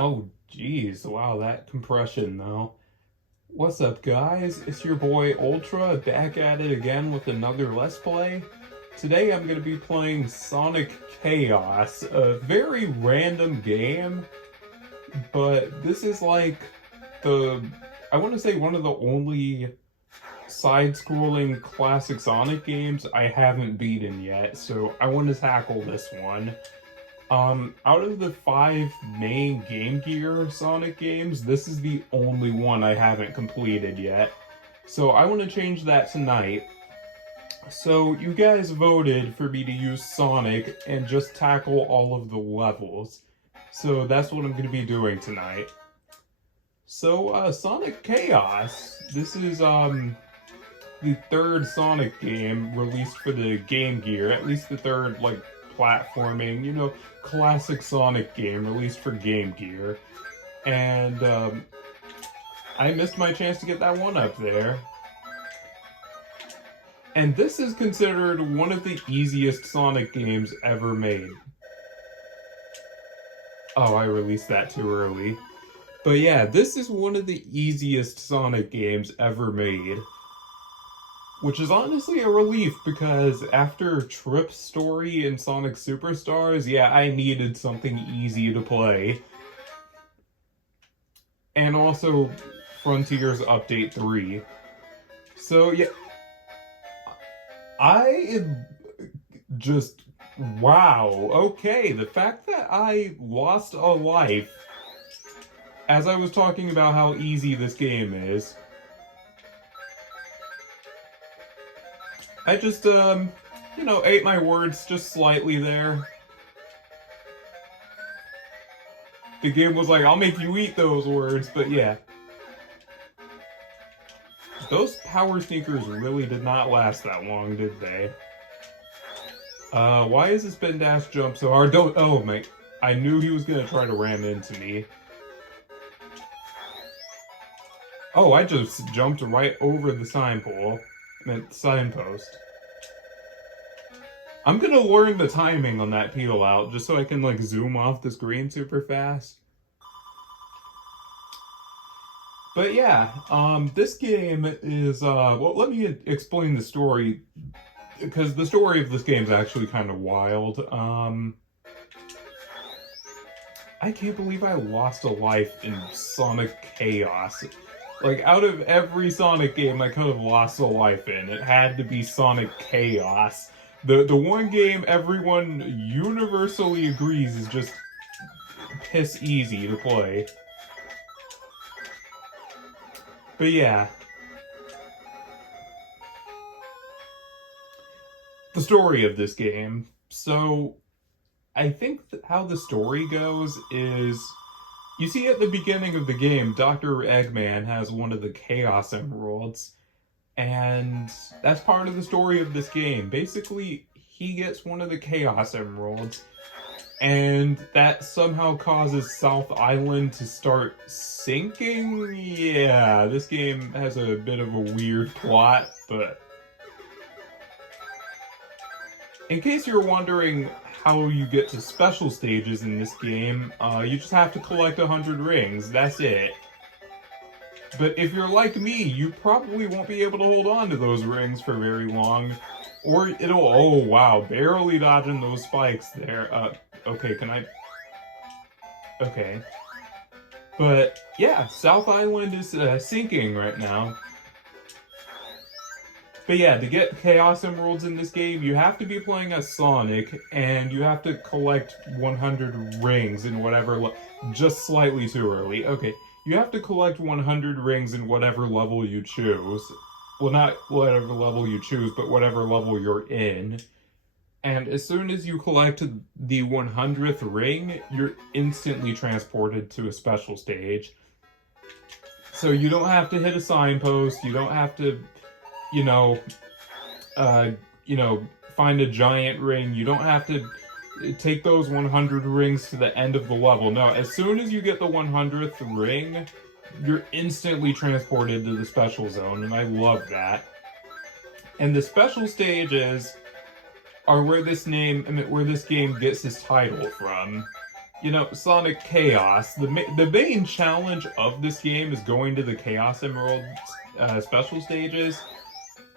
Oh, geez. Wow, that compression, though. What's up, guys? It's your boy Ultra back at it again with another Let's Play. Today I'm going to be playing Sonic Chaos, a very random game, but this is like the, I want to say one of the only side-scrolling classic Sonic games I haven't beaten yet, so I want to tackle this one. Out of the 5 main Game Gear Sonic games, this is the only one I haven't completed yet. So I want to change that tonight. So you guys voted for me to use Sonic and just tackle all of the levels. So that's what I'm going to be doing tonight. So, Sonic Chaos. This is, the third Sonic game released for the Game Gear, at least the third, like, platforming, classic Sonic game released for Game Gear. And I missed my chance to get that one up there. And this is considered one of the easiest Sonic games ever made. Oh, I released that too early. But yeah, this is one of the easiest Sonic games ever made. Which is honestly a relief because after Trip's story in Sonic Superstars, yeah, I needed something easy to play. And also Frontiers Update 3. So yeah, I am just, wow, okay, the fact that I lost a life as I was talking about how easy this game is, I just, ate my words just slightly there. The game was like, I'll make you eat those words, but yeah. Those power sneakers really did not last that long, did they? Why is this spin dash jump so hard? Oh, mate. I knew he was gonna try to ram into me. Oh, I just jumped right over the signpost. I'm gonna learn the timing on that peel out just so I can like zoom off the screen super fast. But yeah, this game is well, let me explain the story because the story of this game is actually kind of wild. I can't believe I lost a life in Sonic Chaos. Like, out of every Sonic game I could have lost a life in, it had to be Sonic Chaos. The one game everyone universally agrees is just piss easy to play. But yeah. The story of this game. So, I think how the story goes is, you see at the beginning of the game, Dr. Eggman has one of the Chaos Emeralds, and that's part of the story of this game. Basically, he gets one of the Chaos Emeralds, and that somehow causes South Island to start sinking? Yeah, this game has a bit of a weird plot, but in case you're wondering how you get to special stages in this game, you just have to collect 100 rings, that's it. But if you're like me, you probably won't be able to hold on to those rings for very long. Or it'll, oh wow, barely dodging those spikes there. Okay, can I? Okay. But yeah, South Island is sinking right now. But yeah, to get Chaos Emeralds in this game, you have to be playing as Sonic, and you have to collect 100 rings in whatever, just slightly too early. Okay, you have to collect 100 rings in whatever level you choose. Well, not whatever level you choose, but whatever level you're in. And as soon as you collect the 100th ring, you're instantly transported to a special stage. So you don't have to hit a signpost, you don't have to, you know, find a giant ring. You don't have to take those 100 rings to the end of the level. No, as soon as you get the 100th ring, you're instantly transported to the special zone, and I love that. And the special stages are where this game gets its title from. You know, Sonic Chaos. The main challenge of this game is going to the Chaos Emerald special stages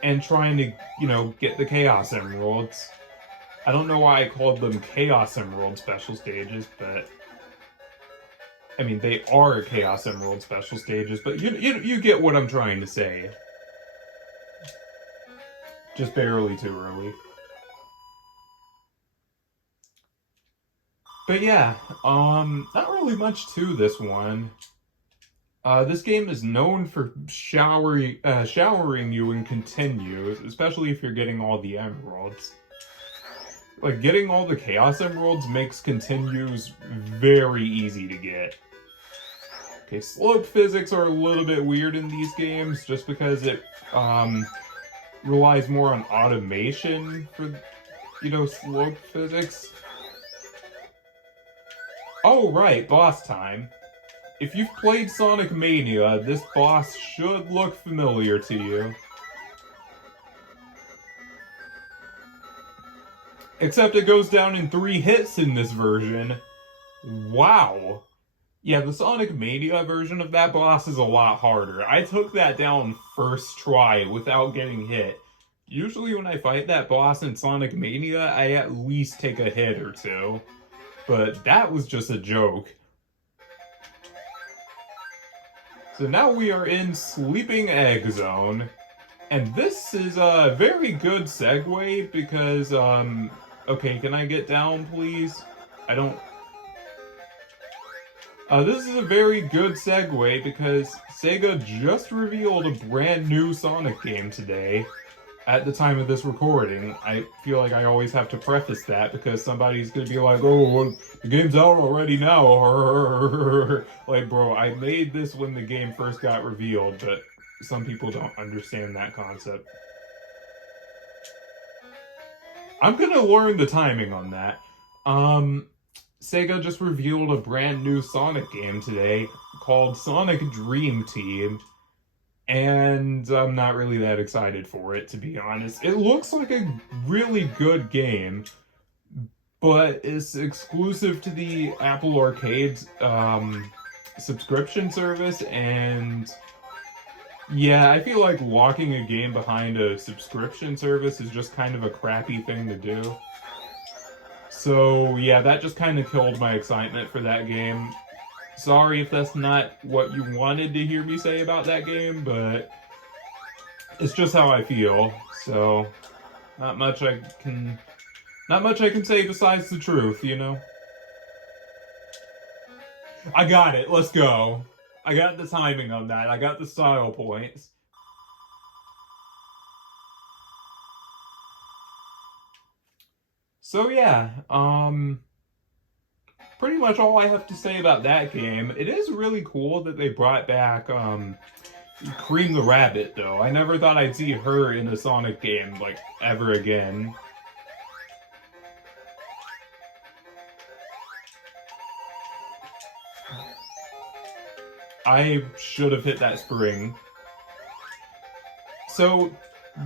and trying to, you know, get the Chaos Emeralds. I don't know why I called them Chaos Emerald special stages, but I mean they are Chaos Emerald special stages. But you get what I'm trying to say. Just barely too early. But yeah, not really much to this one. This game is known for showering you in continues, especially if you're getting all the emeralds. Like, getting all the Chaos Emeralds makes continues very easy to get. Okay, slope physics are a little bit weird in these games, just because it, relies more on automation for, you know, slope physics. Oh, right, boss time. If you've played Sonic Mania, this boss should look familiar to you. Except it goes down in 3 hits in this version. Wow. Yeah, the Sonic Mania version of that boss is a lot harder. I took that down first try without getting hit. Usually when I fight that boss in Sonic Mania, I at least take a hit or two. But that was just a joke. So now we are in Sleeping Egg Zone. And this is a very good segue because, okay, can I get down, please? I don't... this is a very good segue because Sega just revealed a brand new Sonic game today at the time of this recording. I feel like I always have to preface that because somebody's gonna be like, oh, well, the game's out already now. Like, bro, I made this when the game first got revealed, but some people don't understand that concept. I'm gonna learn the timing on that. Sega just revealed a brand new Sonic game today called Sonic Dream Team, and I'm not really that excited for it, to be honest. It looks like a really good game, but it's exclusive to the Apple Arcade subscription service, and yeah, I feel like locking a game behind a subscription service is just kind of a crappy thing to do. So yeah, that just kind of killed my excitement for that game. Sorry if that's not what you wanted to hear me say about that game, but it's just how I feel. So not much I can say besides the truth, you know? I got it. Let's go. I got the timing on that. I got the style points. So yeah, pretty much all I have to say about that game. It is really cool that they brought back Cream the Rabbit, though. I never thought I'd see her in a Sonic game, like, ever again. I should have hit that spring. So,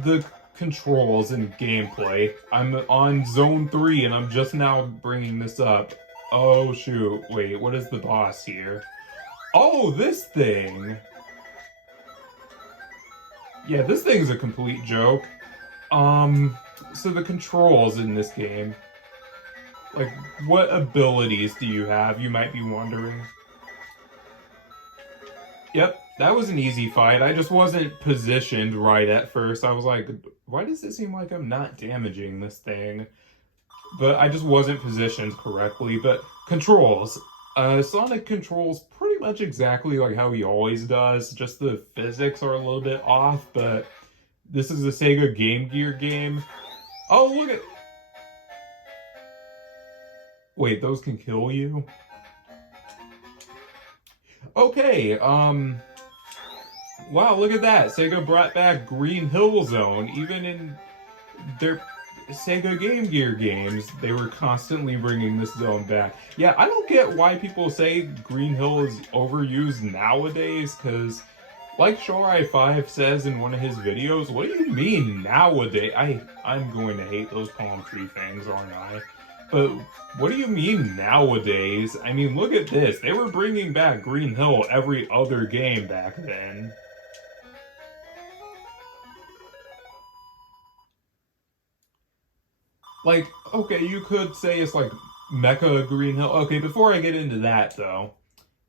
the controls and gameplay. I'm on Zone 3, and I'm just now bringing this up. Oh, shoot. Wait, what is the boss here? Oh, this thing! Yeah, this thing's a complete joke. So the controls in this game. Like, what abilities do you have, you might be wondering? Yep, that was an easy fight. I just wasn't positioned right at first. I was like, why does it seem like I'm not damaging this thing? But I just wasn't positioned correctly. But controls. Sonic controls pretty much exactly like how he always does. Just the physics are a little bit off, but this is a Sega Game Gear game. Oh, look at... Wait, those can kill you? Okay, wow, look at that. Sega brought back Green Hill Zone. Even in their Sega Game Gear games, they were constantly bringing this zone back. Yeah, I don't get why people say Green Hill is overused nowadays, because like Shorai5 says in one of his videos, what do you mean nowadays? I'm going to hate those palm tree things, aren't I? But what do you mean nowadays? I mean, look at this. They were bringing back Green Hill every other game back then. Like, okay, you could say it's like Mecha Green Hill. Okay, before I get into that though,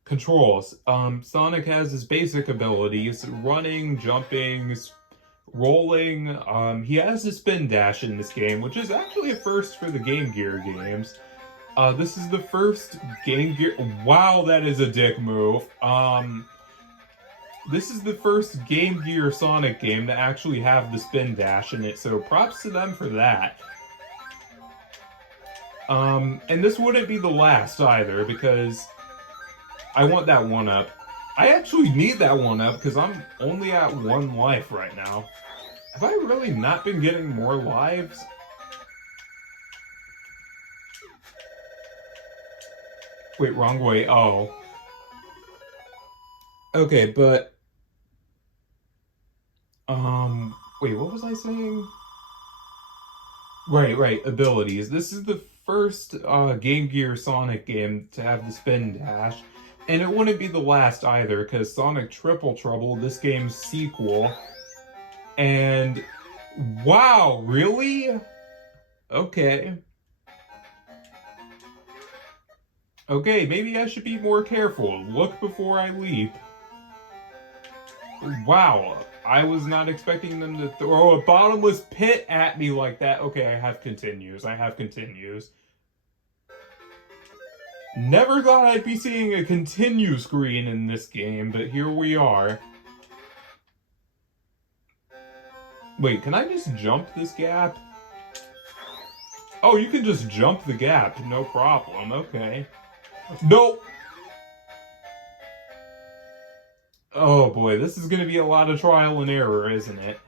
controls. Sonic has his basic abilities: running, jumping, rolling. He has his spin dash in this game, which is actually a first for the Game Gear games. This is the first Game Gear. Wow, that is a dick move. This is the first Game Gear Sonic game to actually have the spin dash in it, so props to them for that. And this wouldn't be the last either, because I want that 1-up. I actually need that 1-up because I'm only at 1 life right now. Have I really not been getting more lives? Wait, wrong way. Oh. Okay, but... Wait, what was I saying? Right, abilities. This is the first Game Gear Sonic game to have the spin dash. And it wouldn't be the last either, because Sonic Triple Trouble, this game's sequel. And... wow, really? Okay. Okay, maybe I should be more careful. Look before I leap. Wow, I was not expecting them to throw a bottomless pit at me like that. Okay, I have continues. Never thought I'd be seeing a continue screen in this game, but here we are. Wait, can I just jump this gap? Oh, you can just jump the gap, no problem. Okay. Nope! Oh boy, this is gonna be a lot of trial and error, isn't it?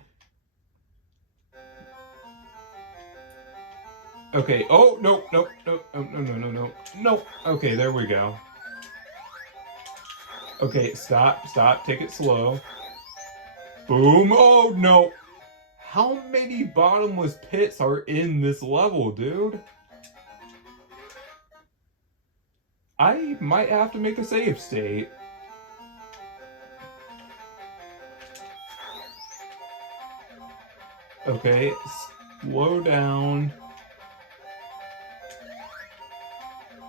Okay, oh, no. Okay, there we go. Okay, stop, take it slow. Boom, oh no! How many bottomless pits are in this level, dude? I might have to make a save state. Okay, slow down.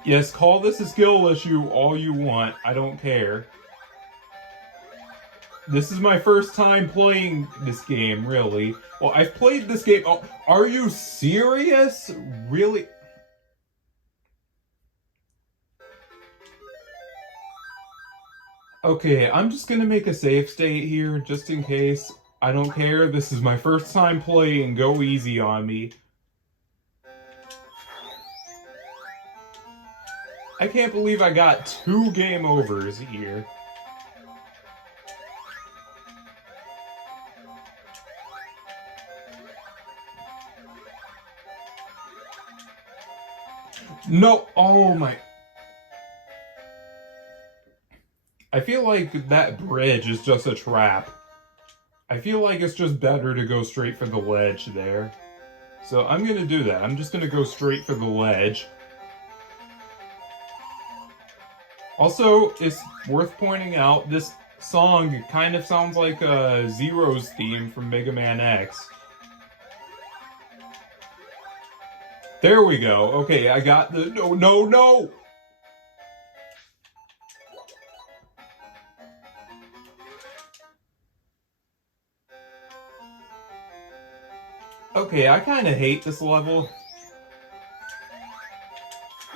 Yes, call this a skill issue all you want. I don't care. This is my first time playing this game, really. Well, I've played this game. Oh, are you serious? Really? Okay, I'm just gonna make a save state here, just in case. I don't care. This is my first time playing. Go easy on me. I can't believe I got 2 game overs here. No, oh my. I feel like that bridge is just a trap. I feel like it's just better to go straight for the ledge there. So I'm gonna do that. I'm just gonna go straight for the ledge. Also, it's worth pointing out, this song kind of sounds like Zero's theme from Mega Man X. There we go. Okay, I got the... No! Okay, I kind of hate this level.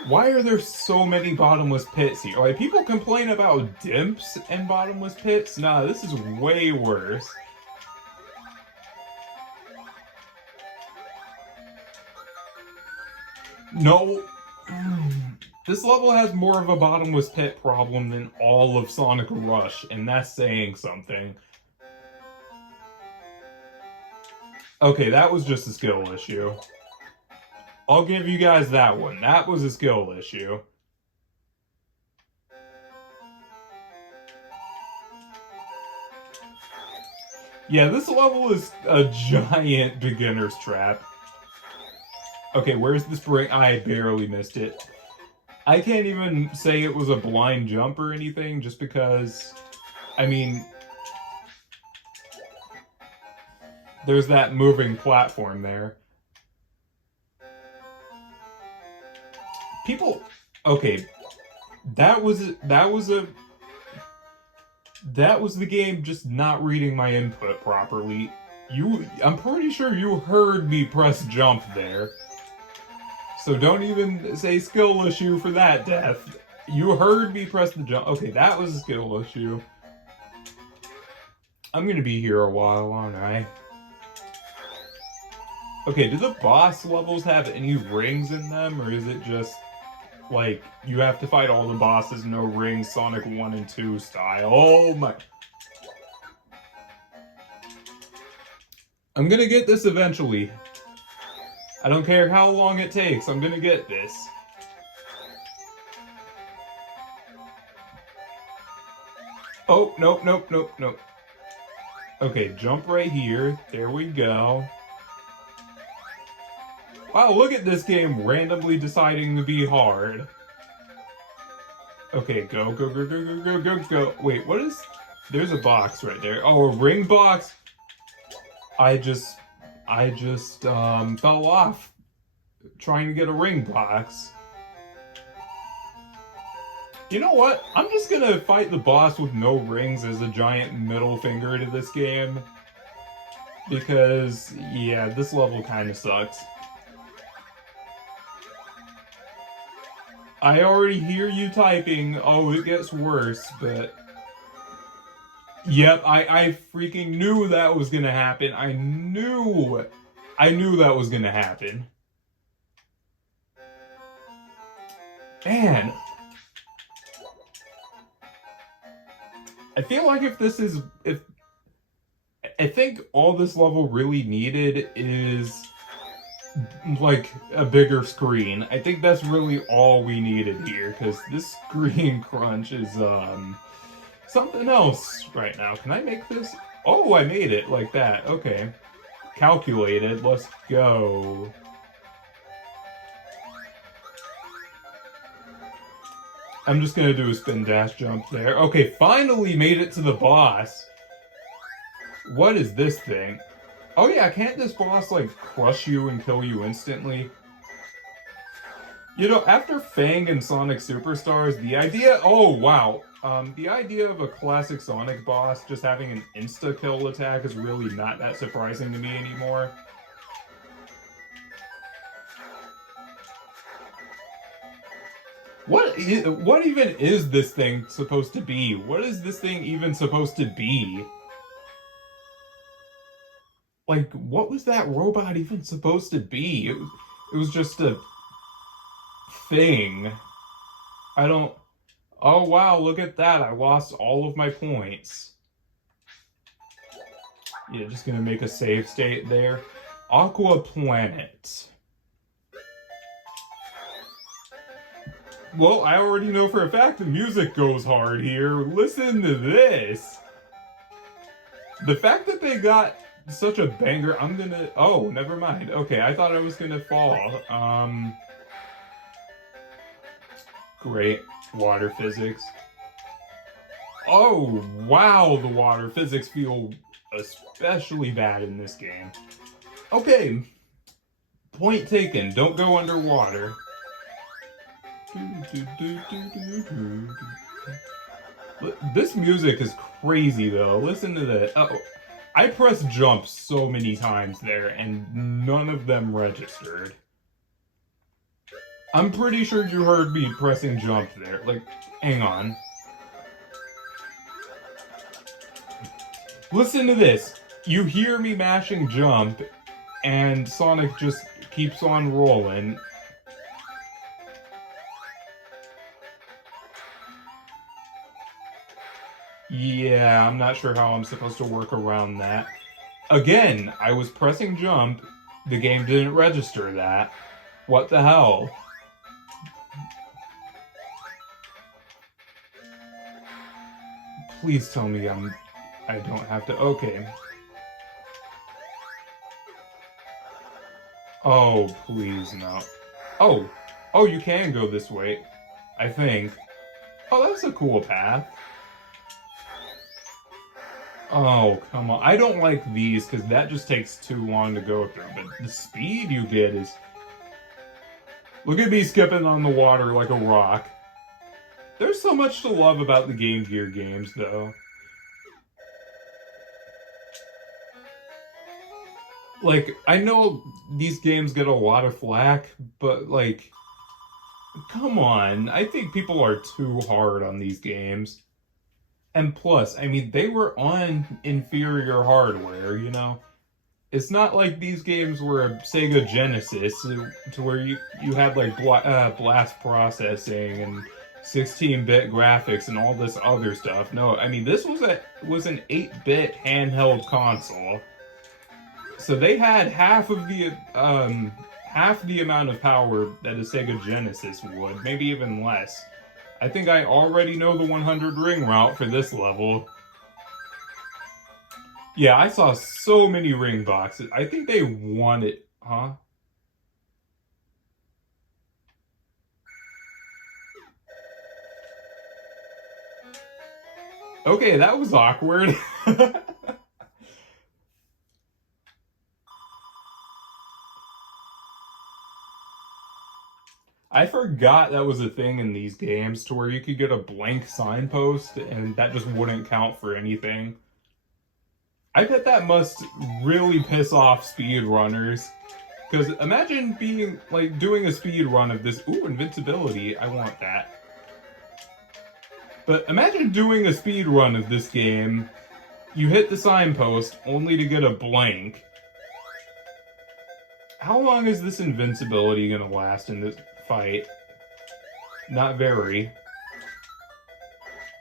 Why are there so many bottomless pits here? Like, people complain about dimps and bottomless pits? Nah, this is way worse. No. This level has more of a bottomless pit problem than all of Sonic Rush, and that's saying something. Okay, that was just a skill issue. I'll give you guys that one. That was a skill issue. Yeah, this level is a giant beginner's trap. Okay, where's the spring? I barely missed it. I can't even say it was a blind jump or anything, just because, I mean, there's that moving platform there. People, okay, that was the game just not reading my input properly. I'm pretty sure you heard me press jump there. So don't even say skill issue for that, Death. You heard me press the jump. Okay, that was a skill issue. I'm gonna be here a while, aren't I? Okay, do the boss levels have any rings in them, or is it just, like, you have to fight all the bosses, no rings, Sonic 1 and 2 style? Oh my... I'm gonna get this eventually. I don't care how long it takes, I'm gonna get this. Oh, nope, nope, nope, nope. Okay, jump right here. There we go. Wow, look at this game randomly deciding to be hard. Okay, go, go, go, go, go, go, go, go. Wait, what is... There's a box right there. Oh, a ring box? I just fell off trying to get a ring box. You know what? I'm just gonna fight the boss with no rings as a giant middle finger to this game. Because, yeah, this level kind of sucks. I already hear you typing, oh, it gets worse, but... Yep, I freaking knew that was gonna happen. I knew that was gonna happen. Man. I feel like I think all this level really needed is like a bigger screen. I think that's really all we needed here, because this screen crunch is something else right now. Can I make this? Oh, I made it like that. Okay. Calculated. Let's go. I'm just gonna do a spin dash jump there. Okay, finally made it to the boss. What is this thing? Oh yeah, can't this boss like crush you and kill you instantly? You know, after Fang and Sonic Superstars, the idea... Oh, wow. The idea of a classic Sonic boss just having an insta-kill attack is really not that surprising to me anymore. What even is this thing supposed to be? What is this thing even supposed to be? Like, what was that robot even supposed to be? It was just a thing. I don't... Oh, wow, look at that. I lost all of my points. Yeah, just gonna make a save state there. Aqua Planet. Well, I already know for a fact the music goes hard here. Listen to this. The fact that they got such a banger, I'm gonna... Oh, never mind. Okay, I thought I was gonna fall. Great. Water physics. Oh, wow, the water physics feel especially bad in this game. Okay. Point taken. Don't go underwater. This music is crazy, though. Listen to this. Oh, I pressed jump so many times there, and none of them registered. I'm pretty sure you heard me pressing jump there. Like, hang on. Listen to this. You hear me mashing jump, and Sonic just keeps on rolling. Yeah, I'm not sure how I'm supposed to work around that. Again, I was pressing jump. The game didn't register that. What the hell? Please tell me I don't have to... Okay. Oh, please no. Oh, oh, you can go this way, I think. Oh, that's a cool path. Oh, come on. I don't like these because that just takes too long to go through. But the speed you get is... Look at me skipping on the water like a rock. There's so much to love about the Game Gear games, though. Like, I know these games get a lot of flack, but, like, come on. I think people are too hard on these games. And plus, I mean, they were on inferior hardware, you know? It's not like these games were a Sega Genesis, to where you had, like, blast processing and 16-bit graphics and all this other stuff. No, I mean, this was an 8-bit handheld console. So they had half the amount of power that a Sega Genesis would, maybe even less. I think I already know the 100 ring route for this level. Yeah, I saw so many ring boxes. I think they won it, huh? Okay, that was awkward. I forgot that was a thing in these games, to where you could get a blank signpost and that just wouldn't count for anything. I bet that must really piss off speedrunners. Because imagine being, like, doing a speed run of this. Ooh, invincibility. I want that. But imagine doing a speed run of this game. You hit the signpost only to get a blank. How long is this invincibility gonna last in this fight? Not very.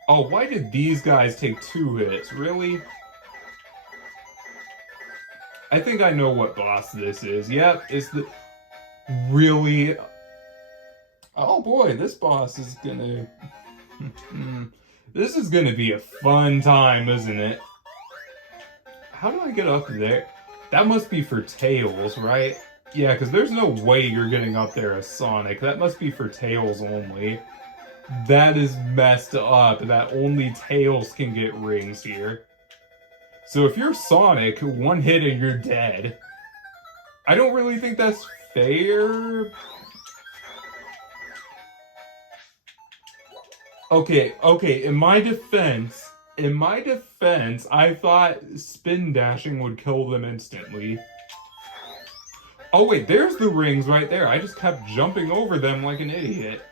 Oh, why did these guys take 2 hits? Really? I think I know what boss this is. Yep, it's the... Really? Oh boy, this boss is gonna... This is gonna be a fun time, isn't it? How do I get up there? That must be for Tails, right? Yeah, because there's no way you're getting up there as Sonic. That must be for Tails only. That is messed up, that only Tails can get rings here. So if you're Sonic, 1 hit and you're dead. I don't really think that's fair. Okay, in my defense, I thought spin dashing would kill them instantly. Oh wait, there's the rings right there. I just kept jumping over them like an idiot.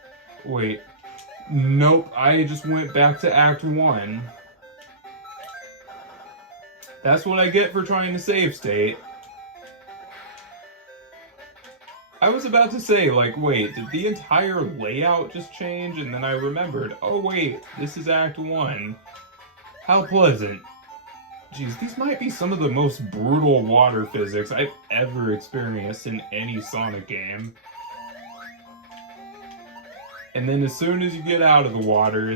Wait. Nope, I just went back to Act 1. That's what I get for trying to save state. I was about to say, like, wait, did the entire layout just change? And then I remembered, oh wait, this is Act 1. How pleasant. Jeez, these might be some of the most brutal water physics I've ever experienced in any Sonic game. And then as soon as you get out of the water,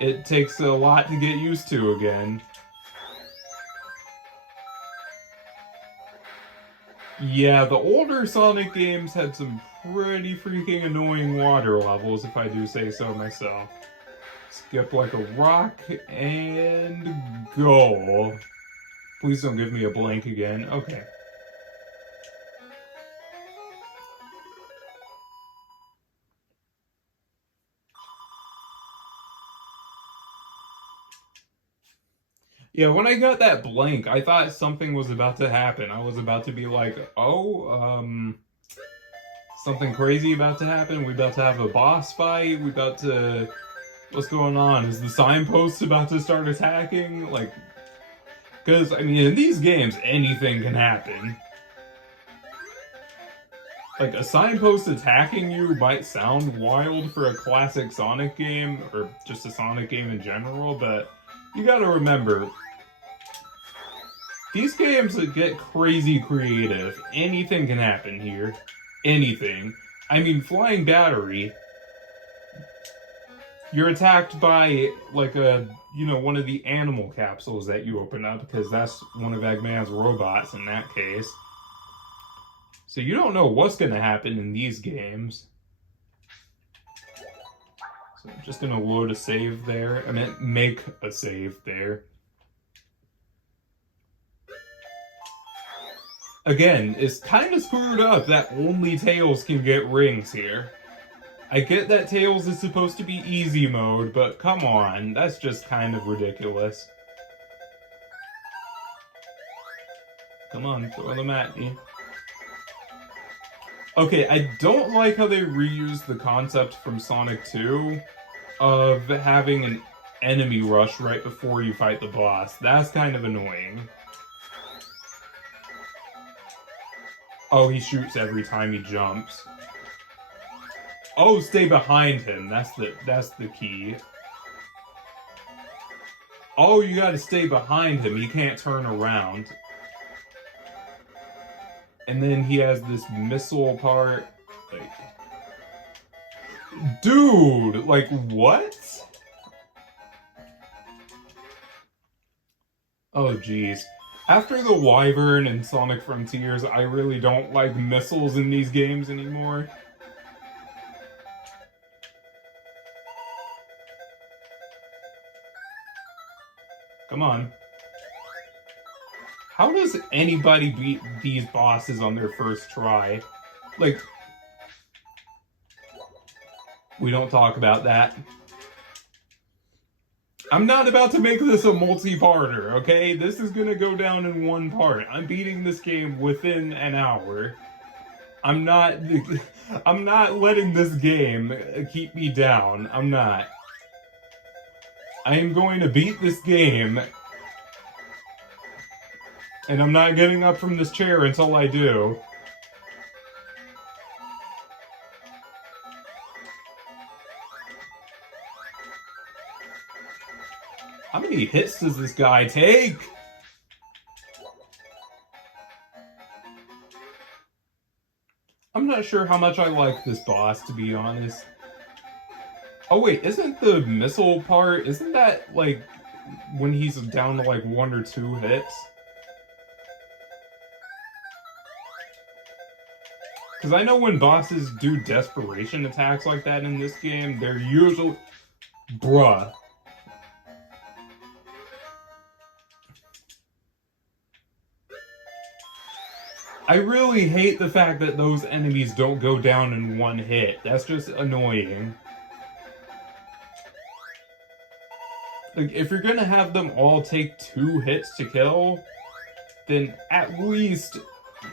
it takes a lot to get used to again. Yeah, the older Sonic games had some pretty freaking annoying water levels, if I do say so myself. Skip like a rock, and go. Please don't give me a blank again. Okay. Yeah, when I got that blank, I thought something was about to happen. I was about to be like, oh, something crazy about to happen? We about to have a boss fight? We about to... What's going on? Is the signpost about to start attacking? Like... Because, I mean, in these games, anything can happen. Like, a signpost attacking you might sound wild for a classic Sonic game, or just a Sonic game in general, but you gotta remember, these games that get crazy creative, anything can happen here. Anything. I mean, Flying Battery, you're attacked by, like, one of the animal capsules that you open up, because that's one of Eggman's robots in that case. So you don't know what's going to happen in these games. So I'm just going to load a save there. I meant make a save there. Again, it's kind of screwed up that only Tails can get rings here. I get that Tails is supposed to be easy mode, but come on, that's just kind of ridiculous. Come on, throw them at me. Okay, I don't like how they reused the concept from Sonic 2 of having an enemy rush right before you fight the boss. That's kind of annoying. Oh, he shoots every time he jumps. Oh, stay behind him. That's the key. Oh, you gotta stay behind him. He can't turn around. And then he has this missile part. Like, dude, like what? Oh, jeez. After the Wyvern and Sonic Frontiers, I really don't like missiles in these games anymore. Come on. How does anybody beat these bosses on their first try? Like, we don't talk about that. I'm not about to make this a multi-parter, okay? This is gonna go down in one part. I'm beating this game within an hour. I'm not letting this game keep me down. I'm not. I am going to beat this game. And I'm not getting up from this chair until I do. How many hits does this guy take? I'm not sure how much I like this boss, to be honest. Oh wait, isn't the missile part, isn't that like when he's down to like 1 or 2 hits? Because I know when bosses do desperation attacks like that in this game, they're usually... Bruh. I really hate the fact that those enemies don't go down in 1 hit. That's just annoying. Like, if you're gonna have them all take 2 hits to kill, then at least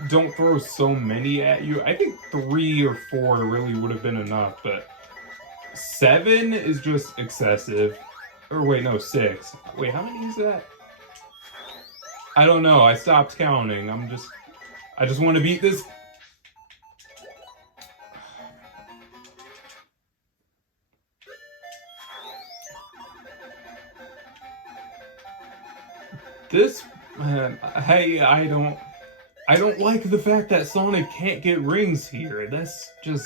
don't throw so many at you. I think 3 or 4 really would have been enough, but 7 is just excessive. Or wait, no, 6. Wait, how many is that? I don't know, I stopped counting. I just want to beat this. This, hey, I don't like the fact that Sonic can't get rings here. That's just...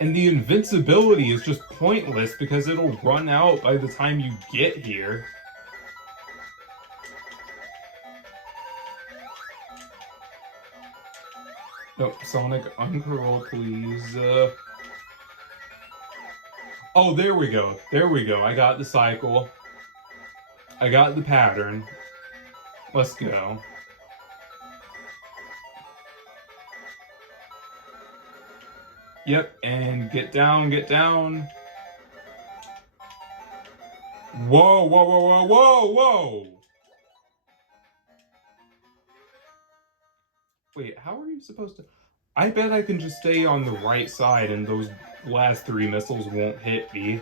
And the invincibility is just pointless because it'll run out by the time you get here. No, Sonic, uncurl, please. Oh, there we go. There we go. I got the cycle. I got the pattern. Let's go. Yep, and get down, get down. Whoa, whoa, whoa, whoa, whoa, whoa! Wait, how are you supposed to... I bet I can just stay on the right side and those last 3 missiles won't hit me.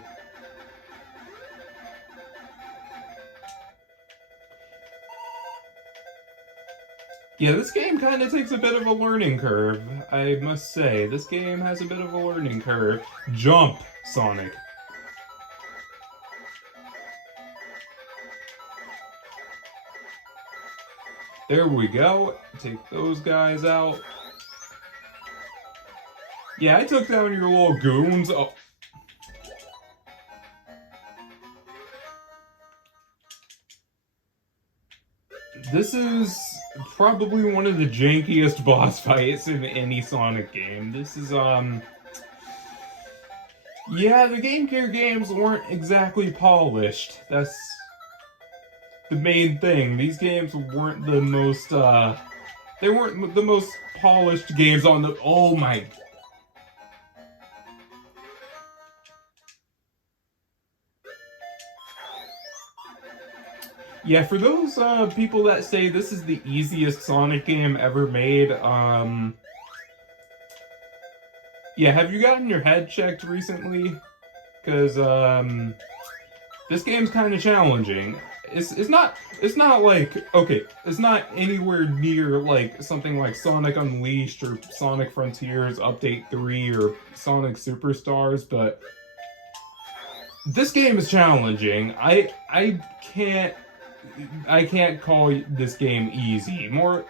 Yeah, this game kind of takes a bit of a learning curve, I must say. This game has a bit of a learning curve. Jump, Sonic. There we go. Take those guys out. Yeah, I took down your little goons. Oh. This is probably one of the jankiest boss fights in any Sonic game. This is, yeah, the Game Gear games weren't exactly polished. That's the main thing. These games weren't the most, they weren't the most polished games on the, oh my. Yeah, for those people that say this is the easiest Sonic game ever made, yeah, have you gotten your head checked recently? Because this game's kind of challenging. It's not like, okay, it's not anywhere near like something like Sonic Unleashed or Sonic Frontiers Update 3 or Sonic Superstars, but this game is challenging. I can't call this game easy. More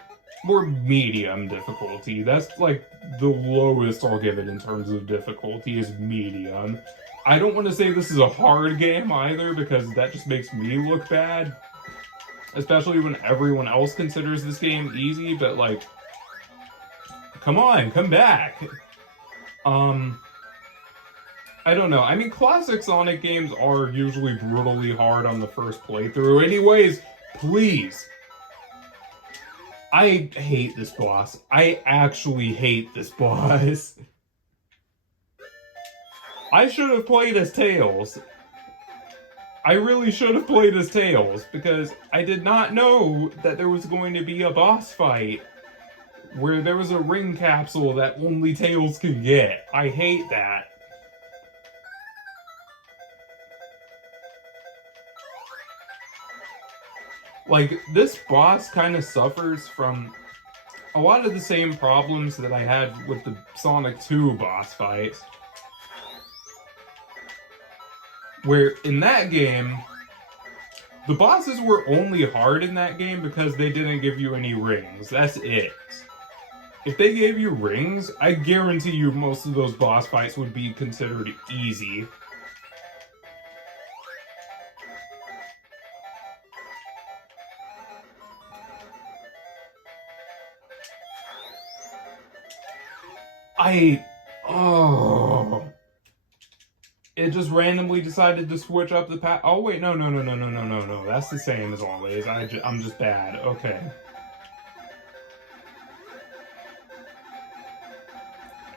medium difficulty. That's like the lowest I'll give it in terms of difficulty is medium. I don't want to say this is a hard game either because that just makes me look bad. Especially when everyone else considers this game easy, but like, come on, come back. I don't know. I mean, classic Sonic games are usually brutally hard on the first playthrough. Anyways, please. I hate this boss. I actually hate this boss. I should have played as Tails. I really should have played as Tails, because I did not know that there was going to be a boss fight where there was a ring capsule that only Tails could get. I hate that. Like, this boss kind of suffers from a lot of the same problems that I had with the Sonic 2 boss fights. Where, in that game, the bosses were only hard in that game because they didn't give you any rings. That's it. If they gave you rings, I guarantee you most of those boss fights would be considered easy. Oh. It just randomly decided to switch up the path. Oh, wait, no. That's the same as always. I'm just bad. Okay.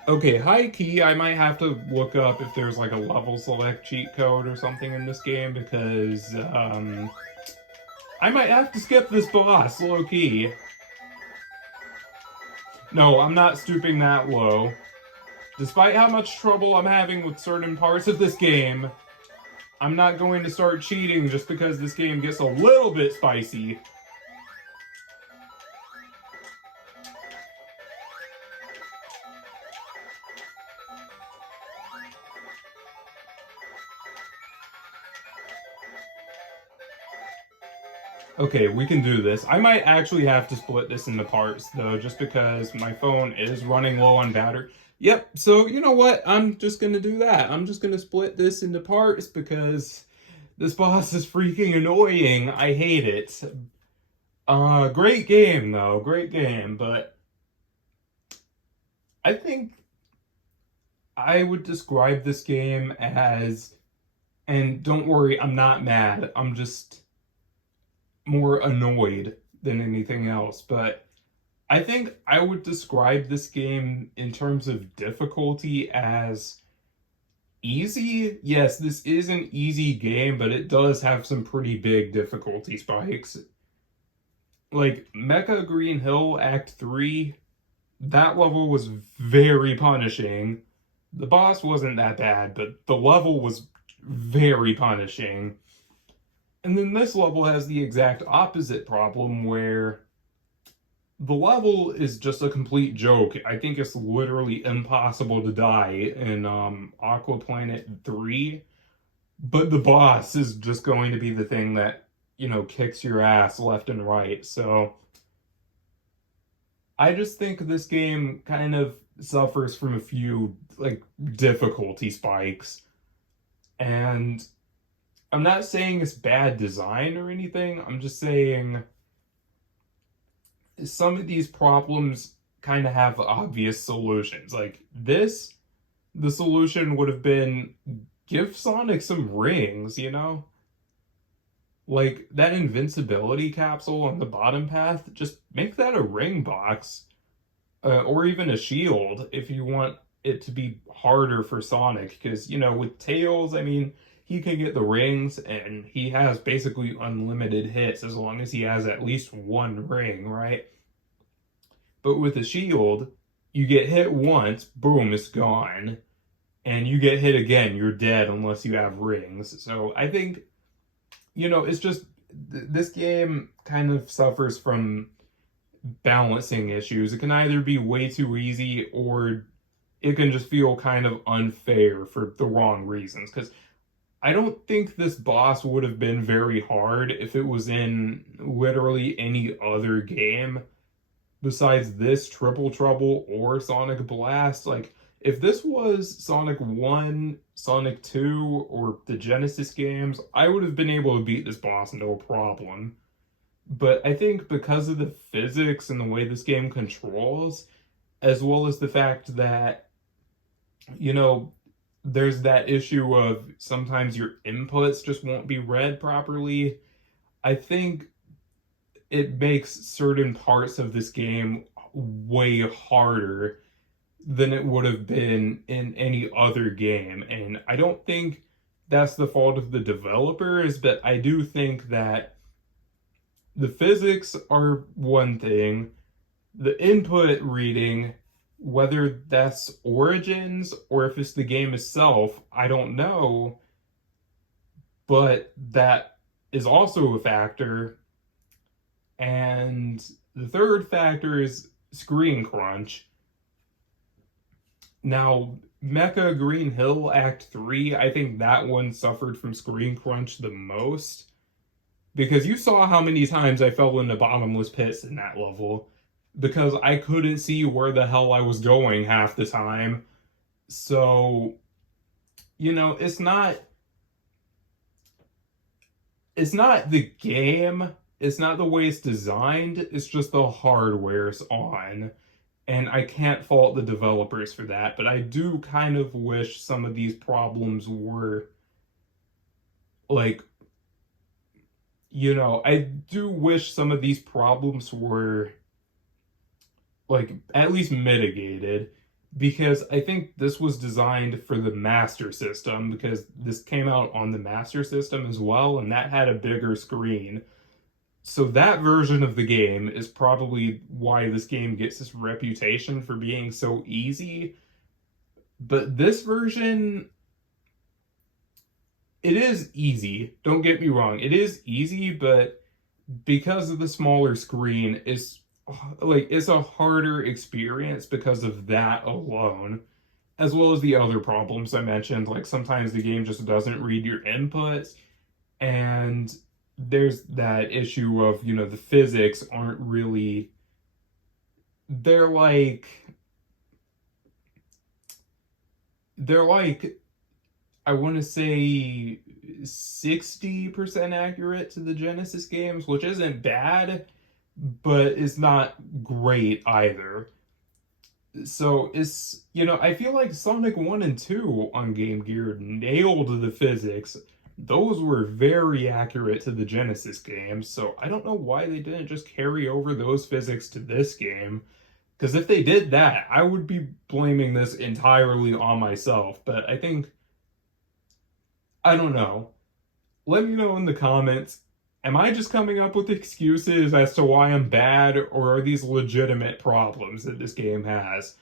Okay, high key, I might have to look up if there's like a level select cheat code or something in this game because, I might have to skip this boss, low key. No, I'm not stooping that low. Despite how much trouble I'm having with certain parts of this game, I'm not going to start cheating just because this game gets a little bit spicy. Okay, we can do this. I might actually have to split this into parts, though, just because my phone is running low on battery. Yep, so you know what? I'm just gonna do that. I'm just gonna split this into parts because this boss is freaking annoying. I hate it. Great game, though. Great game, but I think I would describe this game as, and don't worry, I'm not mad. I'm just more annoyed than anything else, but I think I would describe this game in terms of difficulty as easy. Yes, this is an easy game, but it does have some pretty big difficulty spikes. Like, Mecha Green Hill Act 3, that level was very punishing. The boss wasn't that bad, but the level was very punishing. And then this level has the exact opposite problem where the level is just a complete joke. I think it's literally impossible to die in Aqua Planet 3, but the boss is just going to be the thing that, you know, kicks your ass left and right. So I just think this game kind of suffers from a few like difficulty spikes. And I'm not saying it's bad design or anything. I'm just saying some of these problems kind of have obvious solutions. Like this, the solution would have been give Sonic some rings, you know? Like that invincibility capsule on the bottom path, just make that a ring box, or even a shield if you want it to be harder for Sonic. Because, you know, with Tails, I mean, he can get the rings and he has basically unlimited hits as long as he has at least one ring, right? But with a shield, you get hit once, boom, it's gone. And you get hit again, you're dead unless you have rings. So I think, you know, it's just this game kind of suffers from balancing issues. It can either be way too easy or it can just feel kind of unfair for the wrong reasons. Because I don't think this boss would have been very hard if it was in literally any other game besides this Triple Trouble or Sonic Blast. Like, if this was Sonic 1, Sonic 2, or the Genesis games, I would have been able to beat this boss no problem. But I think because of the physics and the way this game controls, as well as the fact that, you know, there's that issue of sometimes your inputs just won't be read properly, I think it makes certain parts of this game way harder than it would have been in any other game. And I don't think that's the fault of the developers, but I do think that the physics are one thing, the input reading, whether that's Origins or if it's the game itself, I don't know, but that is also a factor. And the third factor is screen crunch. Now, Mecha Green Hill Act 3, I think that one suffered from screen crunch the most. Because you saw how many times I fell into bottomless pits in that level. Because I couldn't see where the hell I was going half the time. So, you know, it's not the game, it's not the way it's designed, it's just the hardware's on. And I can't fault the developers for that, but I do kind of wish some of these problems were, like, you know, I do wish some of these problems were, like, at least mitigated, because I think this was designed for the Master System, because this came out on the Master System as well, and that had a bigger screen. So that version of the game is probably why this game gets this reputation for being so easy. But this version, it is easy. Don't get me wrong. It is easy, but because of the smaller screen, it's a harder experience because of that alone. As well as the other problems I mentioned, like sometimes the game just doesn't read your inputs, and there's that issue of, you know, the physics aren't really, they're like, I want to say 60% accurate to the Genesis games, which isn't bad, but it's not great either. So it's, you know, I feel like Sonic 1 and 2 on Game Gear nailed the physics. Those were very accurate to the Genesis games, so I don't know why they didn't just carry over those physics to this game. Because if they did that, I would be blaming this entirely on myself. But I think, I don't know. Let me know in the comments. Am I just coming up with excuses as to why I'm bad, or are these legitimate problems that this game has?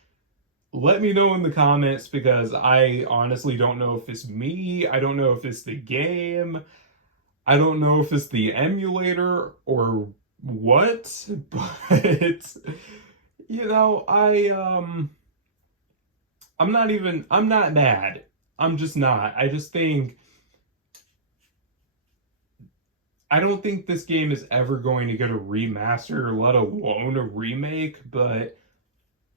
Let me know in the comments, because I honestly don't know if it's me, I don't know if it's the game, I don't know if it's the emulator, or what, but, you know, I'm not mad. I'm just not. I don't think this game is ever going to get a remaster, let alone a remake, but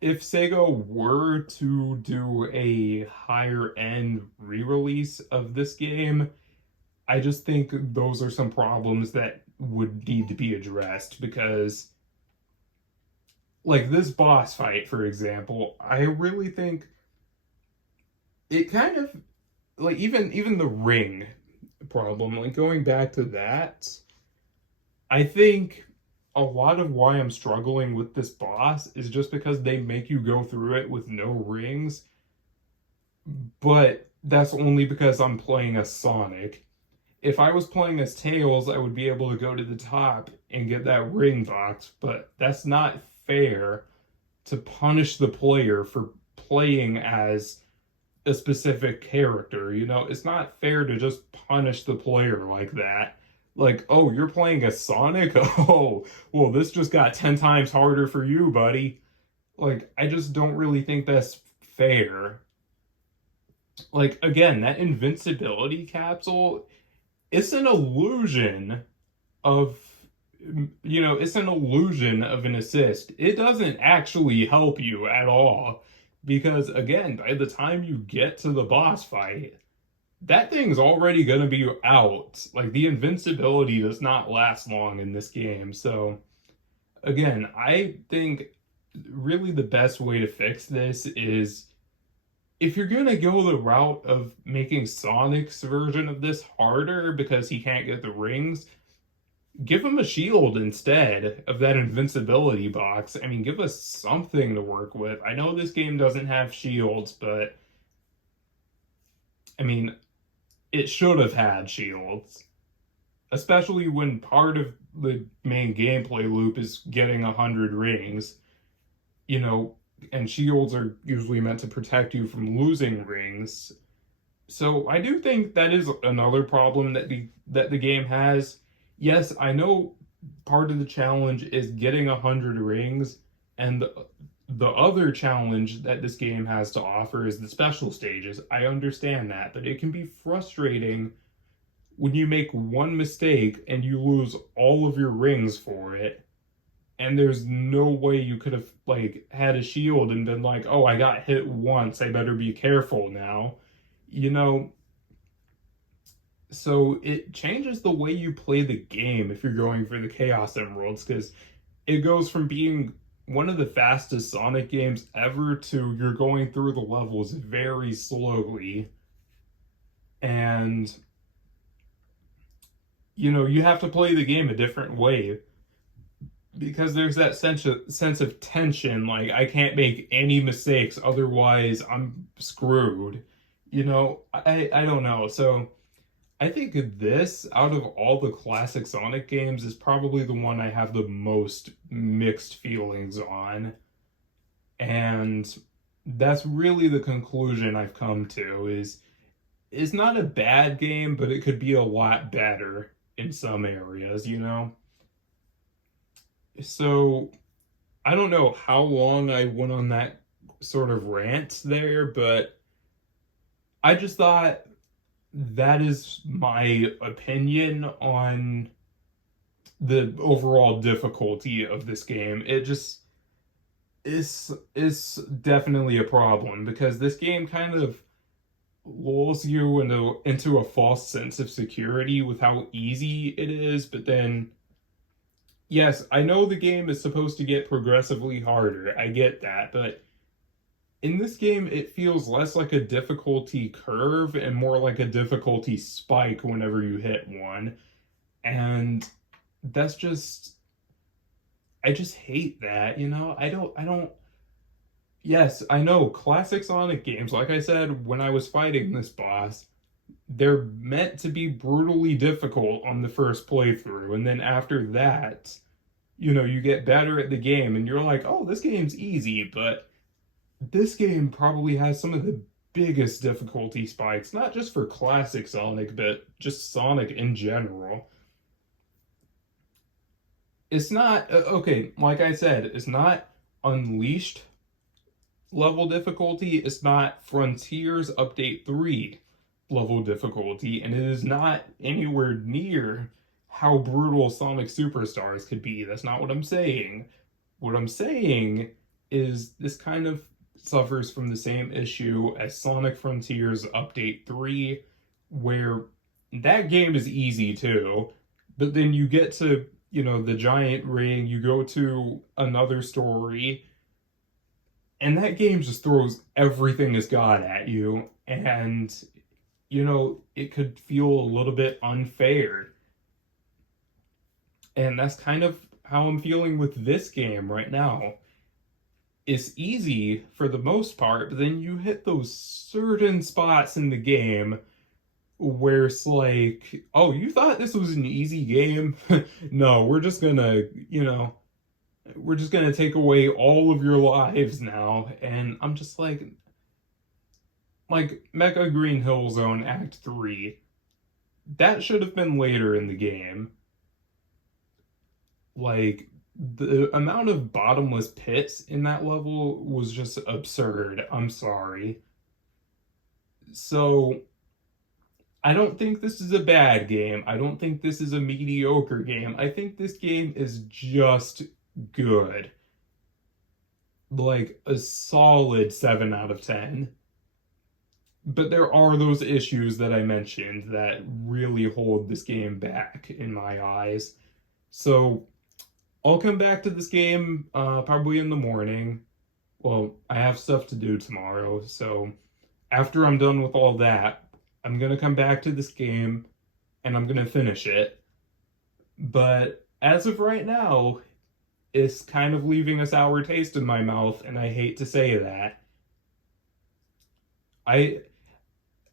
if Sega were to do a higher end re-release of this game, I just think those are some problems that would need to be addressed, because like this boss fight, for example, I really think it kind of like even the ring problem, like going back to that, I think a lot of why I'm struggling with this boss is just because they make you go through it with no rings, but that's only because I'm playing as Sonic. If I was playing as Tails, I would be able to go to the top and get that ring box, but that's not fair to punish the player for playing as a specific character. You know, it's not fair to just punish the player like that. Like, oh, you're playing as Sonic? Oh, well, this just got 10 times harder for you, buddy. Like, I just don't really think that's fair. Like, again, that invincibility capsule, it's an illusion of, it's an illusion of an assist. It doesn't actually help you at all. Because, again, by the time you get to the boss fight, that thing's already going to be out. Like, the invincibility does not last long in this game. So, again, I think really the best way to fix this is if you're going to go the route of making Sonic's version of this harder because he can't get the rings, give him a shield instead of that invincibility box. I mean, give us something to work with. I know this game doesn't have shields, but I mean, it should have had shields. Especially when part of the main gameplay loop is getting 100 rings, and shields are usually meant to protect you from losing rings. So I do think that is another problem that the game has. Yes, I know part of the challenge is getting 100 rings, and the other challenge that this game has to offer is the special stages. I understand that, but it can be frustrating when you make one mistake and you lose all of your rings for it, and there's no way you could have like had a shield and been like, oh, I got hit once, I better be careful now. You know, so it changes the way you play the game if you're going for the Chaos Emeralds, because it goes from being one of the fastest Sonic games ever to you're going through the levels very slowly. And, you have to play the game a different way because there's that sense of tension. Like, I can't make any mistakes, otherwise I'm screwed. I don't know. So I think this, out of all the classic Sonic games, is probably the one I have the most mixed feelings on. And that's really the conclusion I've come to, is it's not a bad game, but it could be a lot better in some areas. So I don't know how long I went on that sort of rant there, but I just thought that is my opinion on the overall difficulty of this game. It just is definitely a problem because this game kind of lulls you into a false sense of security with how easy it is, but then yes, I know the game is supposed to get progressively harder. I get that, but in this game, it feels less like a difficulty curve and more like a difficulty spike whenever you hit one. And that's I just hate that, yes, I know classic Sonic games, like I said, when I was fighting this boss, they're meant to be brutally difficult on the first playthrough. And then after that, you get better at the game and you're like, oh, this game's easy, but this game probably has some of the biggest difficulty spikes, not just for classic Sonic, but just Sonic in general. It's not, okay, like I said, it's not Unleashed level difficulty, it's not Frontiers Update 3 level difficulty, and it is not anywhere near how brutal Sonic Superstars could be. That's not what I'm saying. What I'm saying is this kind of suffers from the same issue as Sonic Frontiers Update 3, where that game is easy too, but then you get to the giant ring, you go to another story, and that game just throws everything it's got at you, and it could feel a little bit unfair. And that's kind of how I'm feeling with this game right now. It's easy for the most part, but then you hit those certain spots in the game where it's like, oh, you thought this was an easy game? No, we're just gonna take away all of your lives now. And I'm just like Mecha Green Hill Zone Act 3. That should have been later in the game. Like, the amount of bottomless pits in that level was just absurd. I'm sorry. So, I don't think this is a bad game. I don't think this is a mediocre game. I think this game is just good. Like, a solid 7 out of 10. But there are those issues that I mentioned that really hold this game back in my eyes. So, I'll come back to this game probably in the morning. Well, I have stuff to do tomorrow, so after I'm done with all that, I'm going to come back to this game and I'm going to finish it. But as of right now, it's kind of leaving a sour taste in my mouth, and I hate to say that. I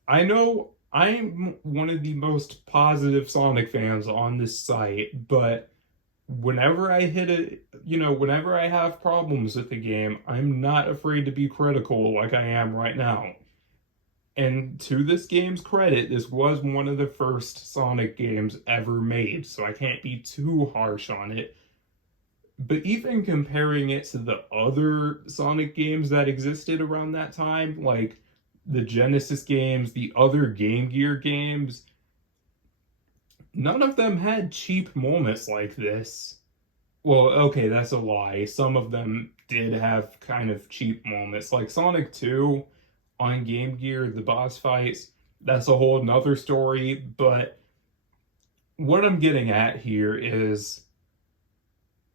know I'm one of the most positive Sonic fans on this site, but whenever I whenever I have problems with the game, I'm not afraid to be critical like I am right now. And to this game's credit, this was one of the first Sonic games ever made, so I can't be too harsh on it. But even comparing it to the other Sonic games that existed around that time, like the Genesis games, the other Game Gear games, none of them had cheap moments like this. Well, okay, that's a lie. Some of them did have kind of cheap moments. Like Sonic 2 on Game Gear, the boss fights, that's a whole nother story. But what I'm getting at here is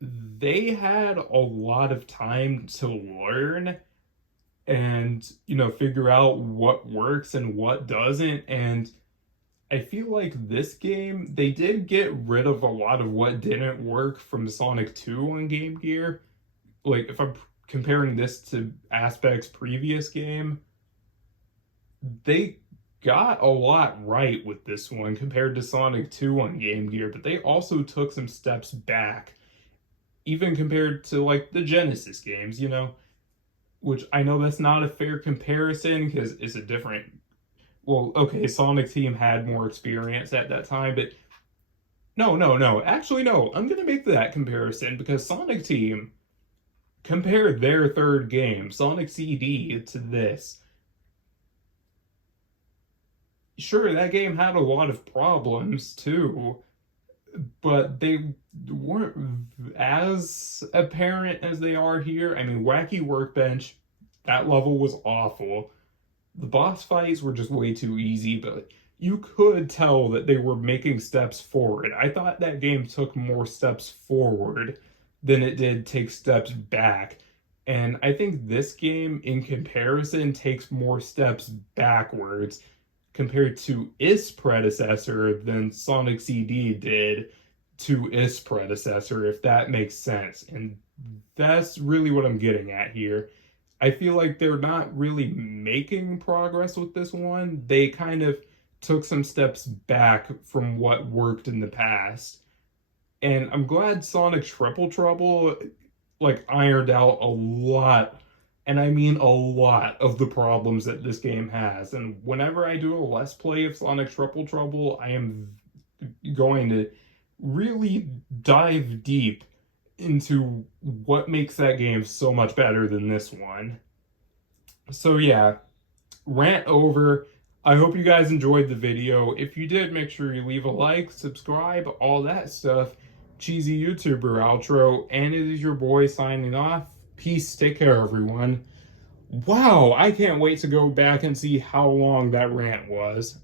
they had a lot of time to learn and, figure out what works and what doesn't. And I feel like this game, they did get rid of a lot of what didn't work from Sonic 2 on Game Gear. Like, if I'm comparing this to Aspect's previous game, they got a lot right with this one compared to Sonic 2 on Game Gear, but they also took some steps back, even compared to, like, the Genesis games, which I know that's not a fair comparison because it's a different... Well, okay, Sonic Team had more experience at that time, but no. Actually, no. I'm going to make that comparison because Sonic Team compared their third game, Sonic CD, to this. Sure, that game had a lot of problems too, but they weren't as apparent as they are here. I mean, Wacky Workbench, that level was awful. The boss fights were just way too easy, but you could tell that they were making steps forward. I thought that game took more steps forward than it did take steps back. And I think this game, in comparison, takes more steps backwards compared to its predecessor than Sonic CD did to its predecessor, if that makes sense. And that's really what I'm getting at here. I feel like they're not really making progress with this one. They kind of took some steps back from what worked in the past. And I'm glad Sonic Triple Trouble, ironed out a lot, and I mean a lot, of the problems that this game has. And whenever I do a Let's Play of Sonic Triple Trouble, I am going to really dive deep into what makes that game so much better than this one. So yeah, rant over. I hope you guys enjoyed the video. If you did, make sure you leave a like, subscribe, all that stuff. Cheesy YouTuber outro, and it is your boy signing off. Peace, take care everyone. Wow, I can't wait to go back and see how long that rant was.